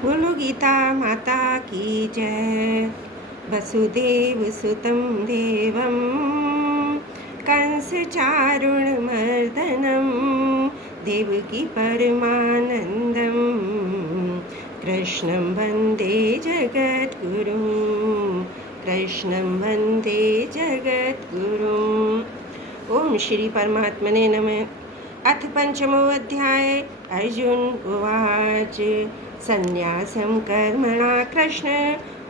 बोलो गीता माता की जय। वसुदेव सुतं देवं कंस चारुणमर्दनं देवकी परमानन्दं कृष्णं वन्दे जगद्गुरुं। कृष्णं वन्दे जगद्गुरुम्। ओम श्री परमात्मने नमः। अथ पंचमोऽध्याय। अर्जुन उवाच संन्यासं कर्मणा कृष्ण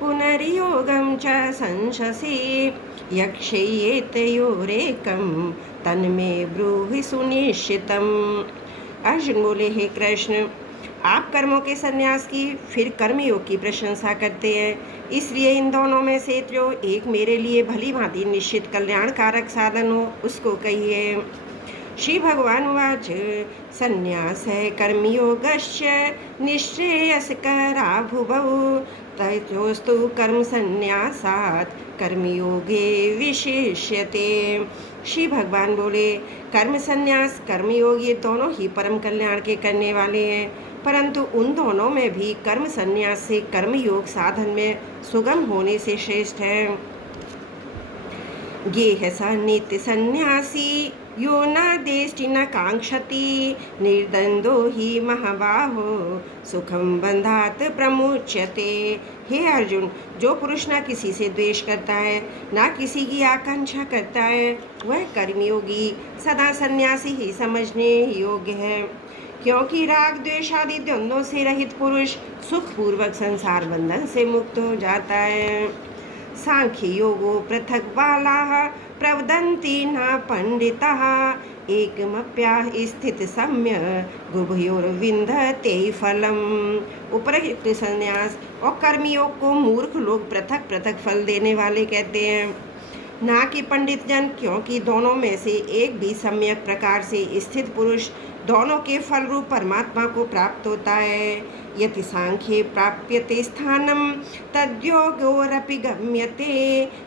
पुनर्योगं च संशसि यक्षये तयोरेकं तन्मे ब्रूहि सुनिश्चितम्। अर्जुन बोले, हे कृष्ण, आप कर्मों के संन्यास की फिर कर्मयोग की प्रशंसा करते हैं, इसलिए इन दोनों में से जो एक मेरे लिए भली भांति निश्चित कल्याणकारक साधन हो उसको कहिए। श्री भगवान उवाच संन्यासः कर्मयोगस्य निःश्रेयस्करा भुवौ तयोस्तु कर्म संन्यासात् कर्मयोगे विशिष्यते। श्री भगवान बोले, कर्म संन्यास कर्मयोग ये दोनों ही परम कल्याण के करने वाले हैं, परंतु उन दोनों में भी कर्म संन्यास से कर्मयोग साधन में सुगम होने से श्रेष्ठ है। गेह स नित्य सन्यासी यो न देष्टि न कांक्षति निर्द्वंदो ही महाबाहो सुखम बंधात प्रमुच्यते। हे अर्जुन, जो पुरुष न किसी से द्वेष करता है न किसी की आकांक्षा करता है वह कर्मयोगी सदा सन्यासी ही समझने योग्य है, क्योंकि राग द्वेष आदि द्वंद्वों से रहित पुरुष सुखपूर्वक संसार बंधन से मुक्त हो जाता है। सांख्य योगो पृथक बालाः प्रवदन्ति न पंडिताः एकमप्याह स्थित सम्य गुभयोर्विन्दते फलम्। उपरयुक्त संन्यास और कर्मयोग को मूर्ख लोग पृथक पृथक फल देने वाले कहते हैं, ना कि पंडित जन, क्योंकि दोनों में से एक भी सम्यक प्रकार से स्थित पुरुष दोनों के फल रूप परमात्मा को प्राप्त होता है। यति सांख्ये प्राप्यते स्थानम तद्योगोरपि गम्यते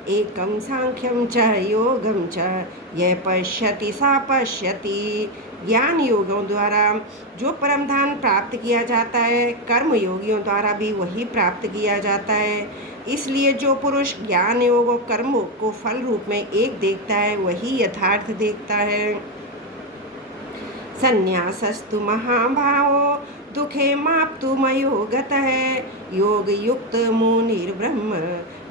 एकम सांख्यम च योगम च यह पश्यति सा पश्यति। ज्ञान योगों द्वारा जो परम धाम प्राप्त किया जाता है कर्म योगियों द्वारा भी वही प्राप्त किया जाता है, इसलिए जो पुरुष ज्ञान योग और कर्म को फल रूप में एक देखता है वही यथार्थ देखता है। संन्यासस्तु महाभावो दुखे माप्तु मयो गतः योग युक्त मुनिर्ब्रह्म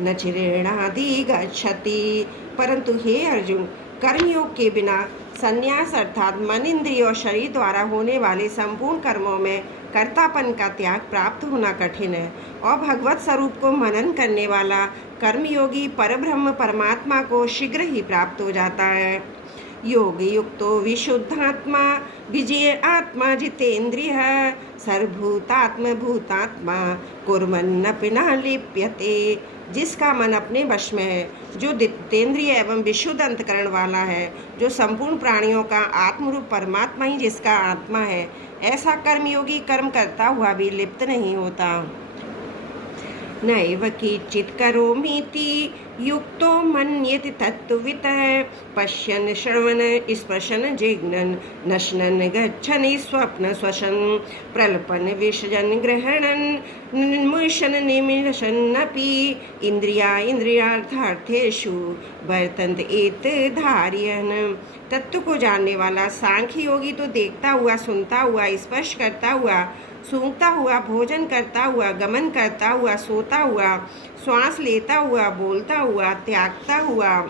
न चिरेणादि गच्छति। परंतु हे अर्जुन, कर्मयोग के बिना संन्यास अर्थात मन इंद्रिय और शरीर द्वारा होने वाले संपूर्ण कर्मों में कर्तापन का त्याग प्राप्त होना कठिन है, और भगवत स्वरूप को मनन करने वाला कर्मयोगी परब्रह्म परमात्मा को शीघ्र ही प्राप्त हो जाता है। योग युक्तो विशुद्धात्मा विजय आत्मा जितेन्द्रिय सर्वभूतात्म भूतात्मा कुर्वन्नपि न लिप्यते। जिसका मन अपने वश में है, जो जितेंद्रिय एवं विशुद्ध अंतकरण वाला है, जो संपूर्ण प्राणियों का आत्मरूप परमात्मा ही जिसका आत्मा है, ऐसा कर्मयोगी कर्म करता हुआ भी लिप्त नहीं होता। नैव किंचित् करोमीति युक्तो मन्यते तत्त्ववितः पश्यन् श्रवन् स्पृशन् जिघ्नन् नश्नन् गच्छन् स्वप्न स्वशन् प्रलपन् विसृजन् ग्रहणन् निर्मुषन् निमिषन्नपि इंद्रियार्थार्थेषु वर्तन्ते एतद्धारयन्। तत्व को जानने वाला सांख्य योगी तो देखता हुआ, सुनता हुआ, स्पर्श करता हुआ, सूंघता हुआ, भोजन करता हुआ, गमन करता हुआ, सोता हुआ, श्वास लेता हुआ, बोलता हुआ, त्यागता हुआ,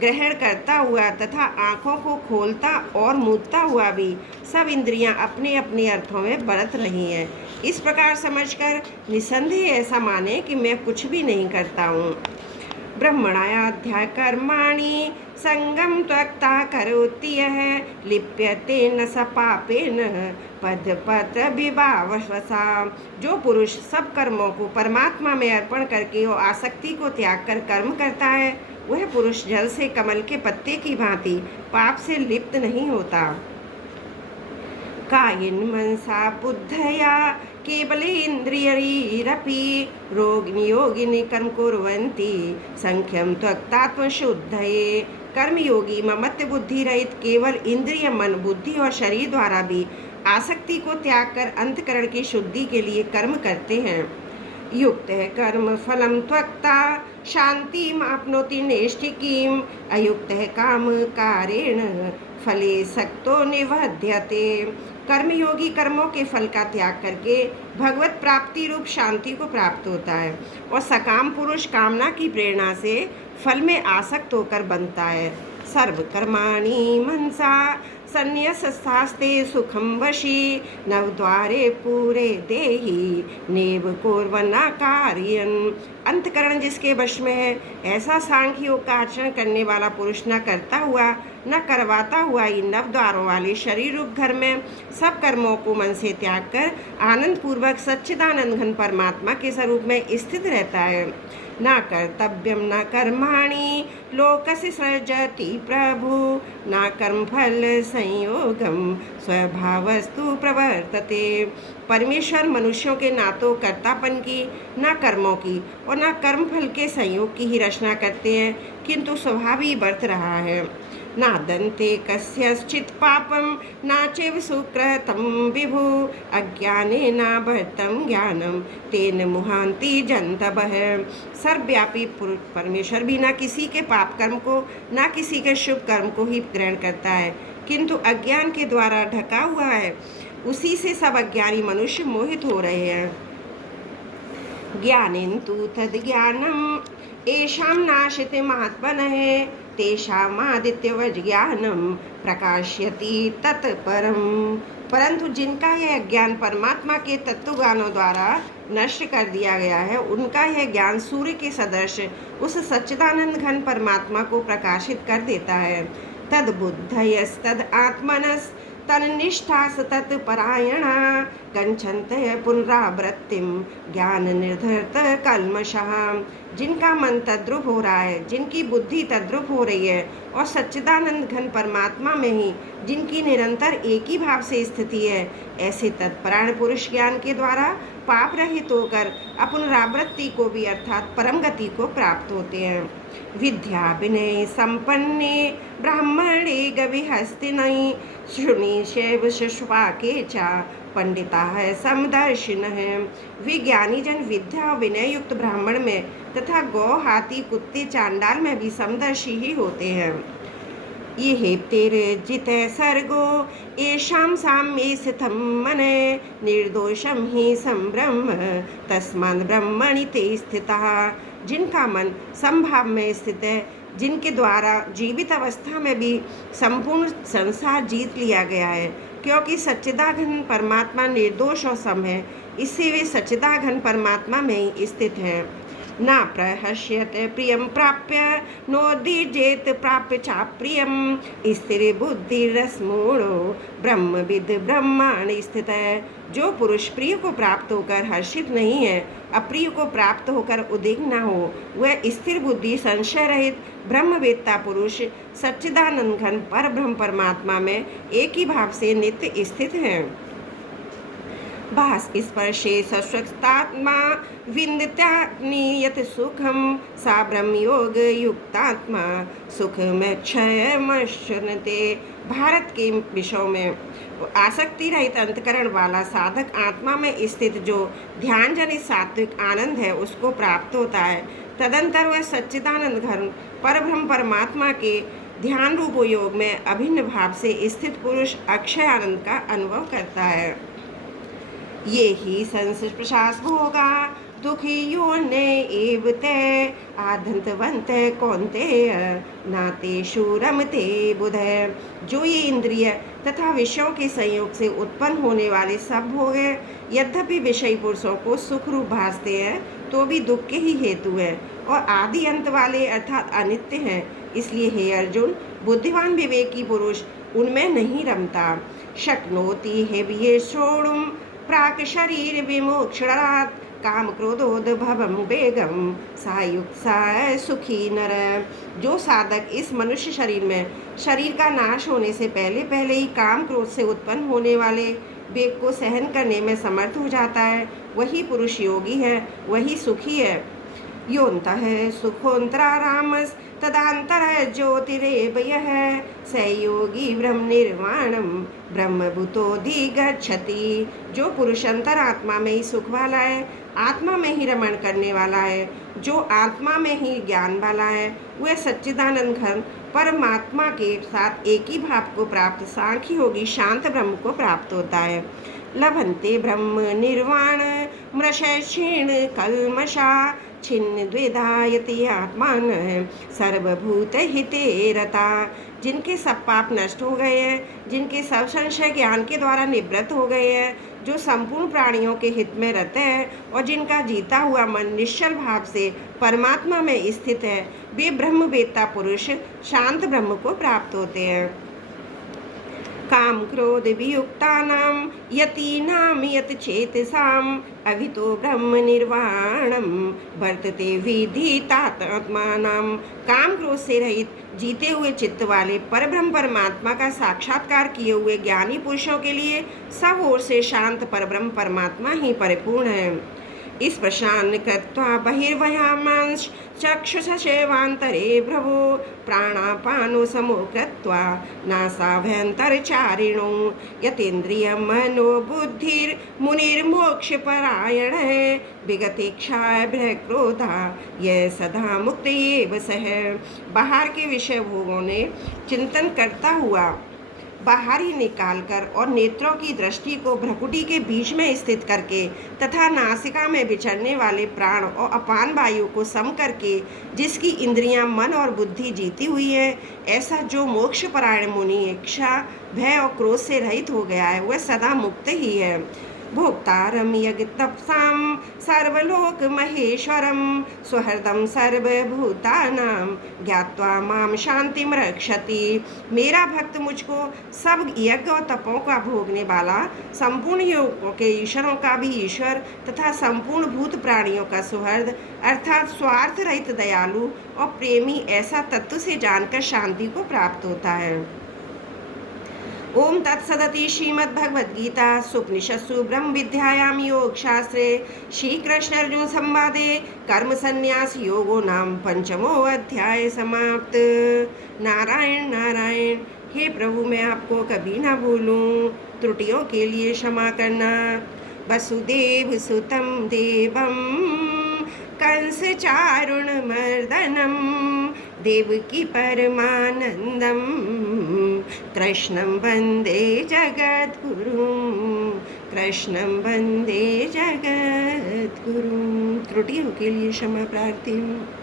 ग्रहण करता हुआ तथा आँखों को खोलता और मूदता हुआ भी सब इंद्रियां अपने अपने अर्थों में बरत रही हैं। इस प्रकार समझकर निसंदेह ऐसा माने कि मैं कुछ भी नहीं करता हूँ। ब्रह्मणायाध्याय कर्माणि संगम त्वक्ता करोति यः लिप्यते न स पापेन पदपत्र विभावसा। जो पुरुष सब कर्मों को परमात्मा में अर्पण करके और आसक्ति को त्याग कर कर्म करता है वह पुरुष जल से कमल के पत्ते की भांति पाप से लिप्त नहीं होता। कायेन मनसा बुद्धया केवलेन्द्रियैरपि योगिनी कर्म कुर्वन्ति संख्यम त्वक्तात्मशुद्धये। कर्मयोगी ममत्व बुद्धि रहित केवल इंद्रिय, मन, बुद्धि और शरीर द्वारा भी आसक्ति को त्याग कर अंतकरण की शुद्धि के लिए कर्म करते हैं। युक्त है कर्म फलम त्वक्ता शांति मापनोति नैष्ठिकीम, अयुक्त है काम कारेण फले सक्तो निवध्यते। कर्मयोगी कर्मों के फल का त्याग करके भगवत प्राप्ति रूप शांति को प्राप्त होता है और सकाम पुरुष कामना की प्रेरणा से फल में आसक्त होकर बनता है। सर्व कर्माणि मनसा संन्यस्तास्ते सुखम वशी, नवद्वारे पूरे देहि नेव कुर्वन्ना कार्यन। अंतकरण जिसके वश में है, ऐसा सांख्य योग का आचरण करने वाला पुरुष न करता हुआ न करवाता हुआ इन नव द्वारों वाले शरीर रूप घर में सब कर्मों को मन से त्याग कर आनंद पूर्वक सच्चिदानंद घन परमात्मा के स्वरूप में स्थित रहता है। न कर्तव्यम न कर्माणि लोकस्य सृजति प्रभु, न कर्मफल संयोगम स्वभावस्तु प्रवर्तते। परमेश्वर मनुष्यों के ना तो कर्तापन की, न कर्मों की और न कर्मफल के संयोग की ही रचना करते हैं, किंतु स्वभाव ही बरत रहा है। नादन्ते कस्यचित् पापं नाचैव सुकृतं विभु, अज्ञानेन बद्धं ज्ञानं तेन मुहान्ति जन्तवः। सर्वव्यापी परमेश्वर भी न किसी के पाप कर्म को न किसी के शुभ कर्म को ही ग्रहण करता है, किंतु अज्ञान के द्वारा ढका हुआ है। उसी से सब अज्ञानी मनुष्य मोहित हो रहे हैं। ज्ञानेन तु तद्ज्ञानम् येषां नाशते महात्मनः, तेषामादित्यवज् ज्ञानं प्रकाश्यति तत्परम। परंतु जिनका यह अज्ञान परमात्मा के तत्वज्ञानों द्वारा नष्ट कर दिया गया है, उनका यह ज्ञान सूर्य के सदृश उस सच्चिदानंद घन परमात्मा को प्रकाशित कर देता है। तद बुद्धयस्तद आत्मनस् तन्निष्ठास तत्परायणा, गच्छन्तः पुनरावृत्तिं ज्ञान निर्धरत कल्मषः। जिनका मन तद्रुप हो रहा है, जिनकी बुद्धि तद्रुप हो रही है और सच्चिदानंद घन परमात्मा में ही जिनकी निरंतर एक ही भाव से स्थिति है, ऐसे तत्परायण पुरुष ज्ञान के द्वारा पाप रहित होकर अपुनरावृत्ति को भी अर्थात परम गति को प्राप्त होते हैं। विद्या विनय संपन्ने ब्राह्मणे गविहस्तिनि, शृणि शैव शुष्पाके च पंडिता है समदर्शिन है। विज्ञानी जन विद्या और विनय युक्त ब्राह्मण में तथा गौ हाथी कुत्ते चांडाल में भी समदर्शी ही होते हैं। ये हेप्तेरे जिते सर्गो येषां साम्ये स्थितं मने, निर्दोषम ही संब्रह्म तस्माद् ब्रह्मणि ते स्थितः। जिनका मन समभाव में स्थित है, जिनके द्वारा जीवित अवस्था में भी संपूर्ण संसार जीत लिया गया है, क्योंकि सच्चिदाघन परमात्मा निर्दोष और सम है, इससे वे सच्चिदाघन परमात्मा में ही स्थित है। न प्रहस्यत प्रियं प्राप्य नोद्विजेत प्राप्य चाप्रियं, स्थिर बुद्धिरस्मूढ़ो ब्रह्मविद ब्रह्माणि स्थित है। जो पुरुष प्रिय को प्राप्त होकर हर्षित नहीं है, अप्रिय को प्राप्त होकर उद्विग्न न हो, वह स्थिर बुद्धि संशय रहित ब्रह्मवेत्ता पुरुष सच्चिदानंद घन पर ब्रह्म परमात्मा में एक ही भाव से नित्य स्थित है। भास स्पर्शे सस्वक्तात्मा विन्दत्याग्नियत सुखम, सा ब्रह्मयोग युक्तात्मा सुखमक्षयमश्नुते। भारत के विषयों में आसक्ति रहित अंतकरण वाला साधक आत्मा में स्थित जो ध्यान जनित सात्विक आनंद है, उसको प्राप्त होता है। तदंतर वह सच्चिदानंद घन परब्रह्म परमात्मा के ध्यान रूप योग में अभिन्न भाव से स्थित पुरुष अक्षय आनंद का अनुभव करता है। ये ही संस प्रशास होगा दुखी योने एव ते, आधंतवंत कौन्तेय नाते शूरमते बुध। जो ये इंद्रिय तथा विषयों के संयोग से उत्पन्न होने वाले सब भोग हैं, यद्यपि विषयी पुरुषों को सुख रूप भासते हैं, तो भी दुख के ही हेतु है और आदि अंत वाले अर्थात अनित्य हैं। इसलिए हे अर्जुन, बुद्धिमान विवेकी पुरुष उनमें नहीं रमता। शक्नोति हेविये श्रोणुम प्राक शरीर विमोक्षणात्, काम क्रोधोद्भवम वेगम सायुक्त सा सुखी नर। जो साधक इस मनुष्य शरीर में शरीर का नाश होने से पहले पहले ही काम क्रोध से उत्पन्न होने वाले वेग को सहन करने में समर्थ हो जाता है, वही पुरुष योगी है, वही सुखी है। योऽन्तः सुखोऽन्तरारामस् तदांतर ज्योतिरेव यः स योगी ब्रह्म निर्वाणम ब्रह्मभूतोऽधिगच्छति। जो पुरुष अंतरात्मा में ही सुख वाला है, आत्मा में ही रमण करने वाला है, जो आत्मा में ही ज्ञान वाला है, वह सच्चिदानंद घन परमात्मा के साथ एक ही भाव को प्राप्त सांख्य योगी शांत ब्रह्म को प्राप्त होता है। लभन्ते ब्रह्म निर्वाण मृषक्षीण कल्मषा छिन्न द्विधायति आत्मान सर्वभूत हिते रता। जिनके सब पाप नष्ट हो गए हैं, जिनके सब संशय ज्ञान के द्वारा निवृत्त हो गए हैं, जो संपूर्ण प्राणियों के हित में रहते हैं और जिनका जीता हुआ मन निश्चल भाव से परमात्मा में स्थित है, वे ब्रह्मवेत्ता पुरुष शांत ब्रह्म को प्राप्त होते हैं। काम क्रोध वियुक्तानां यतीनां यत चेतसाम् अभितो ब्रह्म निर्वाणम वर्तते विदितात्मानां। काम क्रोध से रहित जीते हुए चित्त वाले परब्रह्म परमात्मा का साक्षात्कार किए हुए ज्ञानी पुरुषों के लिए सब ओर से शांत परब्रह्म परमात्मा ही परिपूर्ण है। इस प्रशांत कृत्वा बहिर्वयामांश चक्षुषसेवान्तरे भ्रवो प्राणापानो समो कृत्वा नासाभ्यन्तरचारिणो यतेन्द्रियं मनो बुद्धिर्मुनिर्मोक्षपरायणः विगतेक्षाय बृहक्रोधा यह सदा मुक्त एव सः। बाहर के विषय भोगों ने चिंतन करता हुआ बाहर ही निकालकर और नेत्रों की दृष्टि को भ्रकुटी के बीच में स्थित करके तथा नासिका में विचरने वाले प्राण और अपान वायु को सम करके जिसकी इंद्रियां मन और बुद्धि जीती हुई है, ऐसा जो मोक्ष परायण मुनि इच्छा भय और क्रोध से रहित हो गया है, वह सदा मुक्त ही है। भोक्तारम यज्ञ तपसाम सर्वलोक महेश्वरम सुहृदम सर्वभूतानां ज्ञात्वा माम शांतिम रक्षति। मेरा भक्त मुझको सब यज्ञ और तपों का भोगने वाला, संपूर्ण योगों के ईश्वरों का भी ईश्वर तथा संपूर्ण भूत प्राणियों का सुहृद अर्थात स्वार्थ रहित दयालु और प्रेमी ऐसा तत्व से जानकर शांति को प्राप्त होता है। ओम तत्सदति श्रीमद्भगवद्गीता सुपनिषत्सु ब्रह्म विद्यायां योग शास्त्रे श्री कृष्ण अर्जुन संवादे कर्म संन्यास योगो नाम पंचमो अध्याय समाप्त। नारायण नारायण। हे प्रभु, मैं आपको कभी ना भूलूं, त्रुटियों के लिए क्षमा करना। वसुदेव सुतं देवं कंस चारुण मर्दनम देवकी परमानंदम कृष्णं वंदे जगद्गुरुं कृष्णं वंदे जगद्गुरुं। त्रुटियों के लिए क्षमा प्रार्थी हूँ।